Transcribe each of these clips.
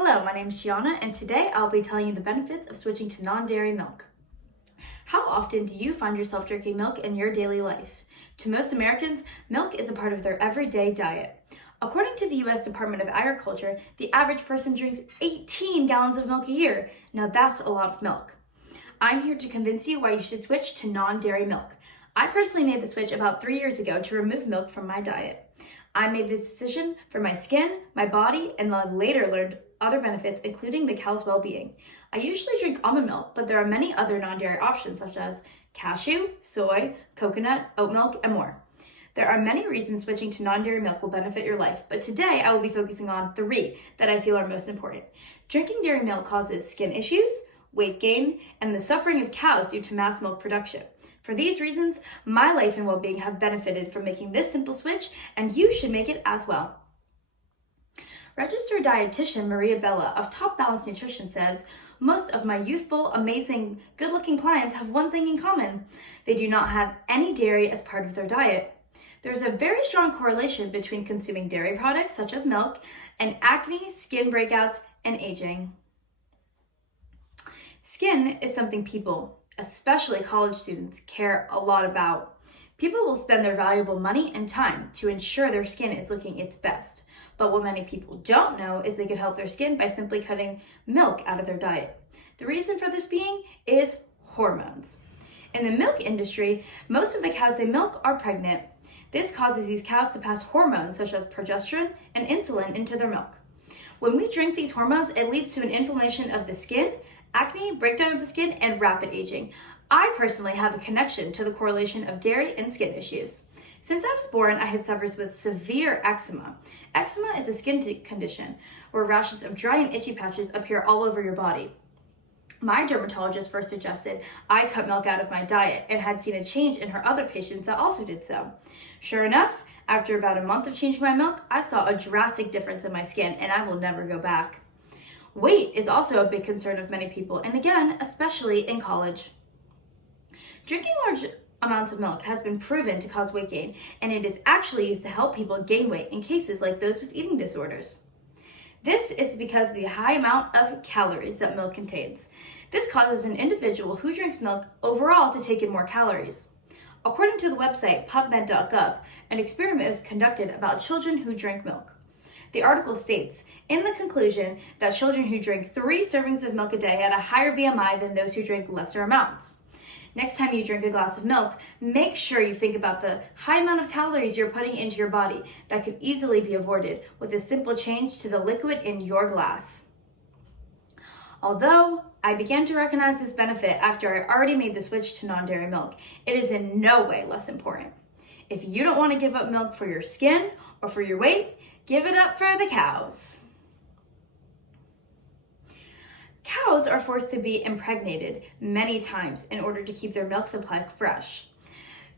Hello, my name is Gianna, and today I'll be telling you the benefits of switching to non-dairy milk. How often do you find yourself drinking milk in your daily life? To most Americans, milk is a part of their everyday diet. According to the U.S. Department of Agriculture, the average person drinks 18 gallons of milk a year. Now that's a lot of milk. I'm here to convince you why you should switch to non-dairy milk. I personally made the switch about 3 years ago to remove milk from my diet. I made this decision for my skin, my body, and I later learned other benefits, including the cow's well-being. I usually drink almond milk, but there are many other non-dairy options such as cashew, soy, coconut, oat milk, and more. There are many reasons switching to non-dairy milk will benefit your life, but today I will be focusing on 3 that I feel are most important. Drinking dairy milk causes skin issues, weight gain, and the suffering of cows due to mass milk production. For these reasons, my life and well-being have benefited from making this simple switch, and you should make it as well. Registered dietitian Maria Bella of Top Balance Nutrition says, "Most of my youthful, amazing, good-looking clients have one thing in common. They do not have any dairy as part of their diet. There's a very strong correlation between consuming dairy products such as milk and acne, skin breakouts, and aging." Skin is something people, especially college students, care a lot about. People will spend their valuable money and time to ensure their skin is looking its best. But what many people don't know is they could help their skin by simply cutting milk out of their diet. The reason for this being is hormones. In the milk industry, most of the cows they milk are pregnant. This causes these cows to pass hormones such as progesterone and insulin into their milk. When we drink these hormones, it leads to an inflammation of the skin, acne, breakdown of the skin, and rapid aging. I personally have a connection to the correlation of dairy and skin issues. Since I was born, I had suffered with severe eczema. Eczema is a skin condition where rashes of dry and itchy patches appear all over your body. My dermatologist first suggested I cut milk out of my diet and had seen a change in her other patients that also did so. Sure enough, after about a month of changing my milk, I saw a drastic difference in my skin, and I will never go back. Weight is also a big concern of many people, and again, especially in college. Drinking large amounts of milk has been proven to cause weight gain, and it is actually used to help people gain weight in cases like those with eating disorders. This is because of the high amount of calories that milk contains. This causes an individual who drinks milk overall to take in more calories. According to the website pubmed.gov, an experiment was conducted about children who drank milk. The article states, in the conclusion, that children who drank 3 servings of milk a day had a higher BMI than those who drank lesser amounts. Next time you drink a glass of milk, make sure you think about the high amount of calories you're putting into your body that could easily be avoided with a simple change to the liquid in your glass. Although I began to recognize this benefit after I already made the switch to non-dairy milk, it is in no way less important. If you don't want to give up milk for your skin or for your weight, give it up for the cows. Cows are forced to be impregnated many times in order to keep their milk supply fresh.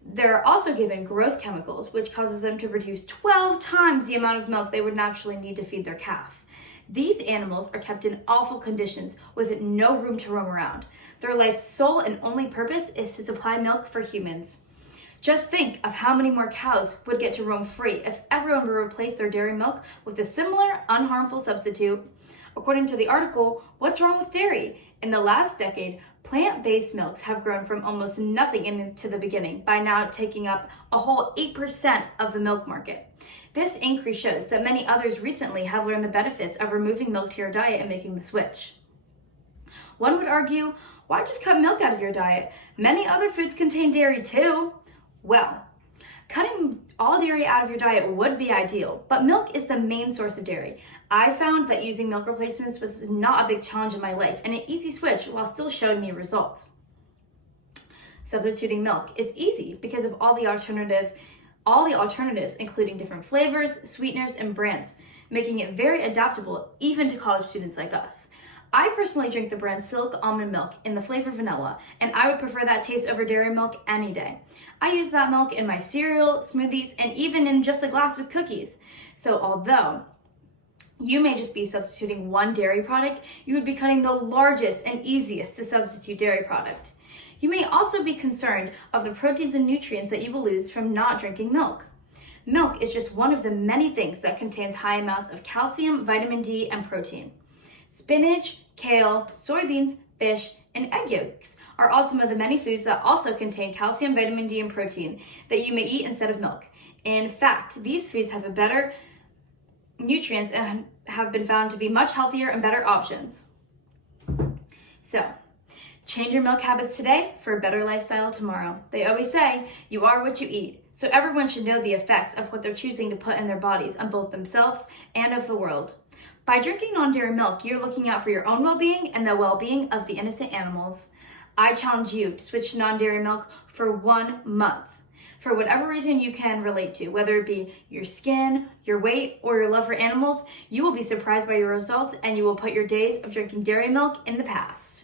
They're also given growth chemicals, which causes them to produce 12 times the amount of milk they would naturally need to feed their calf. These animals are kept in awful conditions with no room to roam around. Their life's sole and only purpose is to supply milk for humans. Just think of how many more cows would get to roam free if everyone would replace their dairy milk with a similar, unharmful substitute. According to the article, what's wrong with dairy? In the last decade, plant-based milks have grown from almost nothing into the beginning by now taking up a whole 8% of the milk market. This increase shows that many others recently have learned the benefits of removing milk to your diet and making the switch. One would argue, why just cut milk out of your diet? Many other foods contain dairy too. Well, cutting all dairy out of your diet would be ideal, but milk is the main source of dairy. I found that using milk replacements was not a big challenge in my life and an easy switch while still showing me results. Substituting milk is easy because of all the alternatives, including different flavors, sweeteners, and brands, making it very adaptable even to college students like us. I personally drink the brand Silk Almond Milk in the flavor vanilla, and I would prefer that taste over dairy milk any day. I use that milk in my cereal, smoothies, and even in just a glass with cookies. So although you may just be substituting one dairy product, you would be cutting the largest and easiest to substitute dairy product. You may also be concerned of the proteins and nutrients that you will lose from not drinking milk. Milk is just one of the many things that contains high amounts of calcium, vitamin D, and protein. Spinach, kale, soybeans, fish, and egg yolks are all some of the many foods that also contain calcium, vitamin D, and protein that you may eat instead of milk. In fact, these foods have a better nutrients and have been found to be much healthier and better options. So, change your milk habits today for a better lifestyle tomorrow. They always say, you are what you eat. So everyone should know the effects of what they're choosing to put in their bodies on both themselves and of the world. By drinking non-dairy milk, you're looking out for your own well-being and the well-being of the innocent animals. I challenge you to switch to non-dairy milk for 1 month. For whatever reason you can relate to, whether it be your skin, your weight, or your love for animals, you will be surprised by your results and you will put your days of drinking dairy milk in the past.